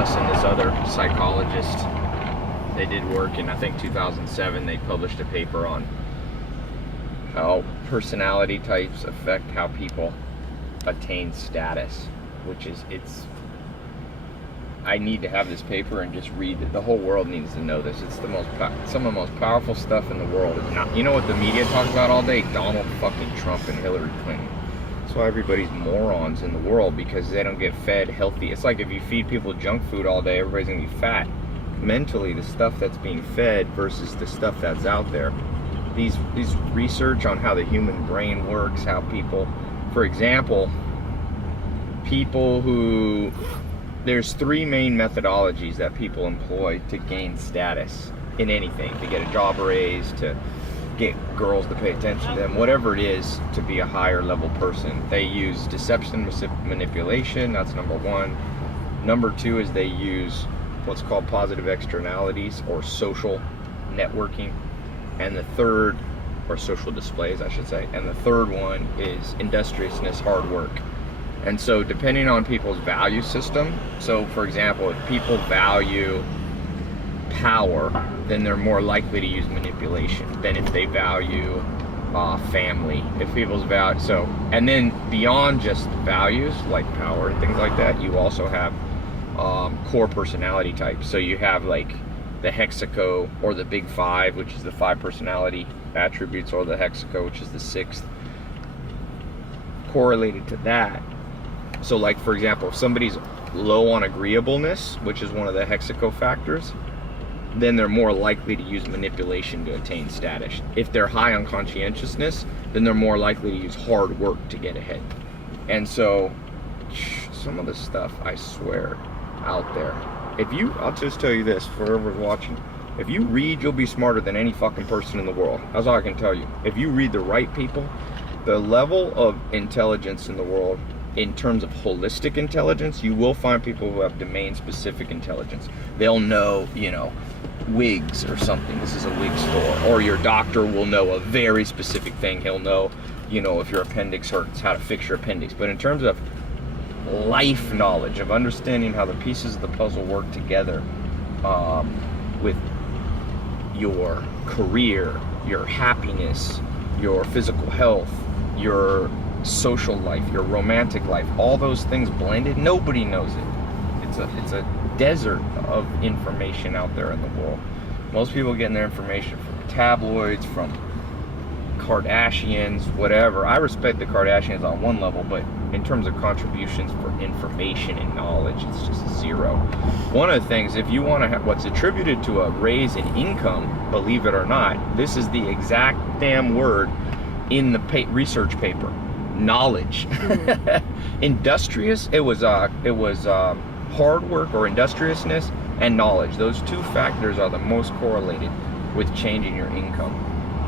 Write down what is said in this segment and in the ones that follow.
Gus and this other psychologist, they did work in, I think, 2007. They published a paper on how personality types affect how people attain status, which is, I need to have this paper and just read it. The whole world needs to know this. It's the some of the most powerful stuff in the world. Is not, you know what the media talks about all day? Donald fucking Trump and Hillary Clinton. That's why everybody's morons in the world, because they don't get fed healthy. It's like if you feed people junk food all day, everybody's gonna be fat. Mentally, the stuff that's being fed versus the stuff that's out there. These research on how the human brain works, how people, for example, people who, there's three main methodologies that people employ to gain status in anything, to get a job raise, to get girls to pay attention to them, whatever it is, to be a higher level person. They use deception, manipulation, that's number one. Number two is they use what's called positive externalities, or social networking. And the third, or social displays, I should say. And the third one is industriousness, hard work. And so depending on people's value system, so for example, if people value power, then they're more likely to use manipulation than if they value family. If people's value, so, and then beyond just values like power and things like that, you also have core personality types. So you have like the hexaco, or the big five, which is the 5 personality attributes, or the hexaco, which is the 6th. Correlated to that, so like for example, if somebody's low on agreeableness, which is one of the hexaco factors, then they're more likely to use manipulation to attain status. If they're high on conscientiousness, then they're more likely to use hard work to get ahead. And so some of the stuff, I swear, out there, if you, I'll just tell you this for whoever's watching, if you read, you'll be smarter than any fucking person in the world. That's all I can tell you. If you read the right people, the level of intelligence in the world, in terms of holistic intelligence, you will find people who have domain specific intelligence. They'll know, you know, wigs or something. This is a wig store. Or your doctor will know a very specific thing. He'll know, you know, if your appendix hurts, how to fix your appendix. But in terms of life knowledge, of understanding how the pieces of the puzzle work together, with your career, your happiness, your physical health, your social life, your romantic life, all those things blended, nobody knows it. It's a desert of information out there in the world. Most people getting their information from tabloids, from Kardashians, whatever. I respect the Kardashians on one level, but in terms of contributions for information and knowledge, it's just zero. One of the things, if you want to have what's attributed to a raise in income, believe it or not, this is the exact damn word in the research paper: knowledge. Industrious, it was hard work or industriousness and knowledge. Those two factors are the most correlated with changing your income.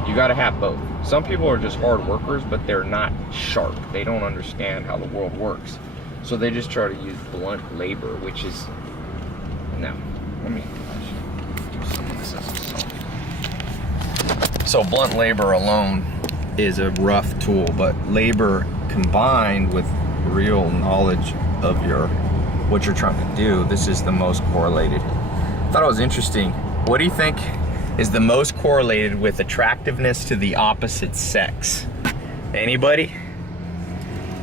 You got to have both. Some people are just hard workers, but they're not sharp. They don't understand how the world works. So they just try to use blunt labor, which is, no, let me do some of this as a song. So blunt labor alone is a rough tool, but labor combined with real knowledge of what you're trying to do, this is the most correlated. I thought it was interesting. What do you think is the most correlated with attractiveness to the opposite sex? Anybody?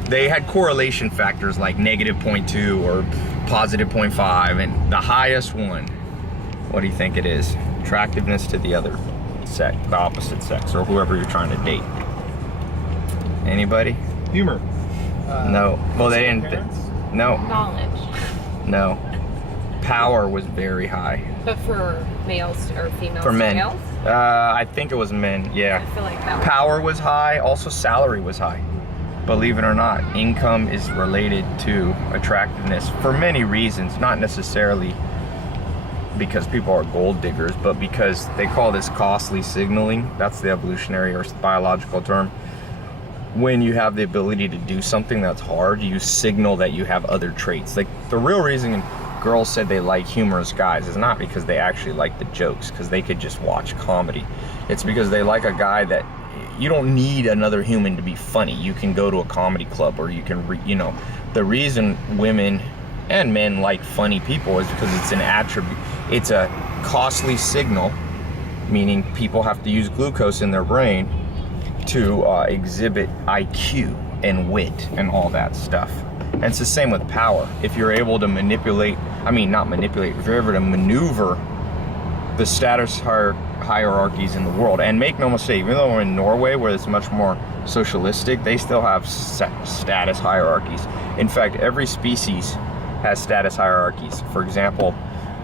They had correlation factors like -0.2 or +0.5, and the highest one, what do you think it is? Attractiveness to the other sex, the opposite sex, or whoever you're trying to date. Anybody? Humor. No. Well, they didn't. No. Knowledge. No. Power was very high. But for males or females? For men. Males? I think it was men, yeah. I feel like that Power was high, also salary was high. Believe it or not, income is related to attractiveness for many reasons, not necessarily because people are gold diggers, but because they call this costly signaling. That's the evolutionary or biological term. When you have the ability to do something that's hard, you signal that you have other traits. Like the real reason girls said they like humorous guys is not because they actually like the jokes, because they could just watch comedy. It's because they like a guy that you don't need another human to be funny. You can go to a comedy club, or you can, the reason women and men like funny people is because it's an attribute. It's a costly signal, meaning people have to use glucose in their brain to exhibit IQ and wit and all that stuff. And it's the same with power. If you're able to manipulate, I mean not manipulate, if you're able to maneuver the status hierarchies in the world, and make no mistake, even though we're in Norway where it's much more socialistic, they still have status hierarchies. In fact, every species has status hierarchies. For example,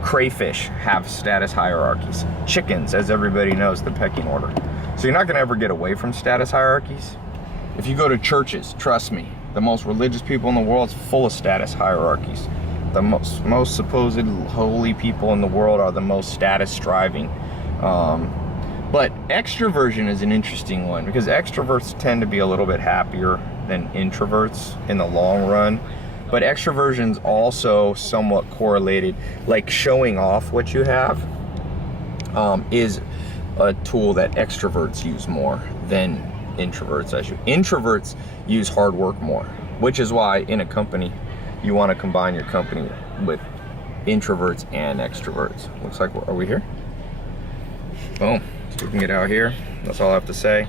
crayfish have status hierarchies. Chickens, as everybody knows, the pecking order. So you're not gonna ever get away from status hierarchies. If you go to churches, trust me, the most religious people in the world is full of status hierarchies. The most supposed holy people in the world are the most status striving. But extroversion is an interesting one because extroverts tend to be a little bit happier than introverts in the long run. But extroversion's also somewhat correlated, like showing off what you have is a tool that extroverts use more than introverts. Introverts use hard work more, which is why in a company you want to combine your company with introverts and extroverts. Looks like, are we here? Boom. So we can get out here. That's all I have to say.